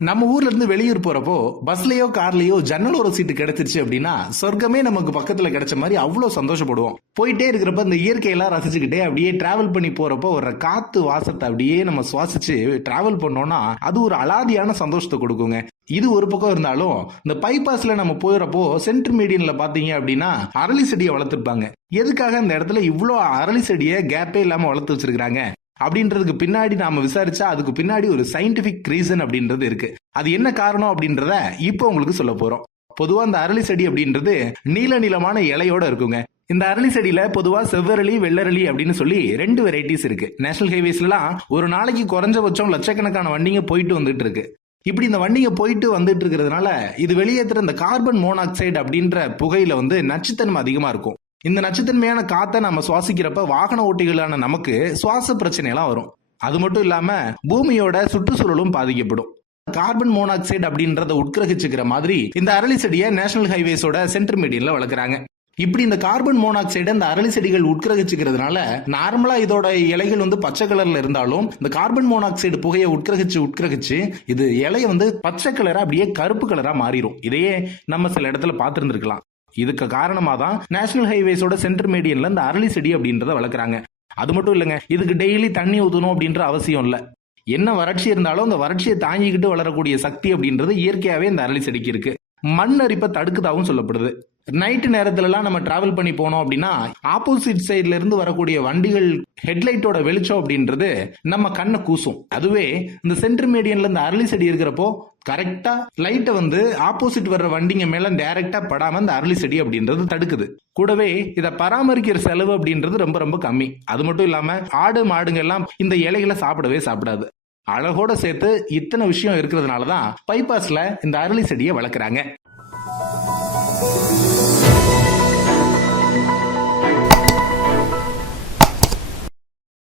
நம்ம ஊர்ல இருந்து வெளியூர் போறப்போ பஸ்லயோ கார்லயோ ஜன்னல் ஒரு சீட்டு கிடைச்சிருச்சு அப்படின்னா சொர்க்கமே நமக்கு பக்கத்துல கிடைச்ச மாதிரி அவ்வளவு சந்தோஷப்படுவோம். போயிட்டே இருக்கிறப்ப இந்த இயற்கையெல்லாம் ரசிச்சுக்கிட்டே அப்படியே டிராவல் பண்ணி போறப்போ ஒரு காத்து வாசத்தை அப்படியே நம்ம சுவாசிச்சு டிராவல் பண்ணோம்னா அது ஒரு அலாதியான சந்தோஷத்தை கொடுக்குங்க. இது ஒரு பக்கம் இருந்தாலும் இந்த பைபாஸ்ல நம்ம போயிடறப்போ சென்ட்ரல் மீடியன்ல பாத்தீங்க அப்படின்னா அரளி செடியை வளர்த்துருப்பாங்க. எதுக்காக இந்த இடத்துல இவ்வளோ அரளி செடியை கேப்பே இல்லாம வளர்த்து வச்சிருக்காங்க அப்படின்றதுக்கு பின்னாடி நாம விசாரிச்சா அதுக்கு பின்னாடி ஒரு சயின்டிபிக் ரீசன் அப்படின்றது இருக்கு. அது என்ன காரணம் அப்படின்றத இப்போ உங்களுக்கு சொல்ல போறோம். பொதுவா இந்த அரளி செடி அப்படின்றது நீல நீளமான இலையோட இருக்குங்க. இந்த அரளி செடியில பொதுவா செவ்வரளி வெள்ளரளி அப்படின்னு சொல்லி 2 வெரைட்டிஸ் இருக்கு. நேஷனல் ஹைவேஸ்லாம் ஒரு நாளைக்கு குறைஞ்சபட்சம் லட்சக்கணக்கான வண்டிங்க போயிட்டு வந்துட்டு இருக்கு. இப்படி இந்த வண்டிங்க போயிட்டு வந்துட்டு இருக்கிறதுனால இது வெளியேற்றுற இந்த கார்பன் மோனாக்சைடு அப்படின்ற புகையில நச்சுத்தன்மை அதிகமா இருக்கும். இந்த நச்சுத்தன்மையான காத்தை நம்ம சுவாசிக்கிறப்ப வாகன ஓட்டிகளான நமக்கு சுவாச பிரச்சனை எல்லாம் வரும். அது மட்டும் இல்லாம பூமியோட சுற்றுச்சூழலும் பாதிக்கப்படும். கார்பன் மோனாக்சைடு அப்படின்றத உட்கிரகிச்சுக்கிற மாதிரி இந்த அரளி செடியை நேஷனல் ஹைவேஸோட சென்டர் மீடியன்ல வளர்க்குறாங்க. இப்படி இந்த கார்பன் மோனாக்சைடு இந்த அரளி செடிகள் உட்கிரகிச்சுக்கிறதுனால நார்மலா இதோட இலைகள் பச்சை கலர்ல இருந்தாலும் இந்த கார்பன் மோனாக்சைடு புகையை உட்கிரகிச்சு இது இலைய பச்சை கலரா அப்படியே கருப்பு கலரா மாறிடும். இதையே நம்ம சில இடத்துல பார்த்திருந்திருக்கலாம். இதுக்கு காரணமா தான் நேஷனல் ஹைவேஸோட சென்டர் மீடியன்ல இந்த அரளி செடி அப்படின்றத வளர்க்குறாங்க. அது மட்டும் இல்லைங்க, இதுக்கு டெய்லி தண்ணி ஊற்றணும் அப்படின்ற அவசியம் இல்லை. என்ன வறட்சி இருந்தாலும் அந்த வறட்சியை தாங்கிக்கிட்டு வளரக்கூடிய சக்தி அப்படின்றது இயற்கையாவே இந்த அரளி செடிக்கு இருக்கு. மண் அரிப்பை தடுக்குதாகவும் சொல்லப்படுது. நைட்டு நேரத்துலலாம் நம்ம டிராவல் பண்ணி போனோம் அப்படின்னா ஆப்போசிட் சைட்ல இருந்து வரக்கூடிய வண்டிகள் ஹெட்லைட்டோட வெளிச்சம் அப்படின்றது நம்ம கண்ணை கூசும். அதுவே இந்த சென்டர் மீடியன்ல இந்த அரளி செடி இருக்கிறப்போ கரெக்டா லைட்டை ஆப்போசிட் வர்ற வண்டிங்க மேல டைரக்டா படாம இந்த அரளி செடி அப்படின்றது தடுக்குது. கூடவே இதை பராமரிக்கிற செலவு அப்படின்றது ரொம்ப ரொம்ப கம்மி. அது மட்டும் இல்லாம ஆடு மாடுங்க எல்லாம் இந்த இலைகளை சாப்பிடவே சாப்பிடாது. அழகோட சேர்த்து இத்தனை விஷயம் இருக்கிறதுனாலதான் பைபாஸ்ல இந்த அரளி செடியை வளர்க்குறாங்க.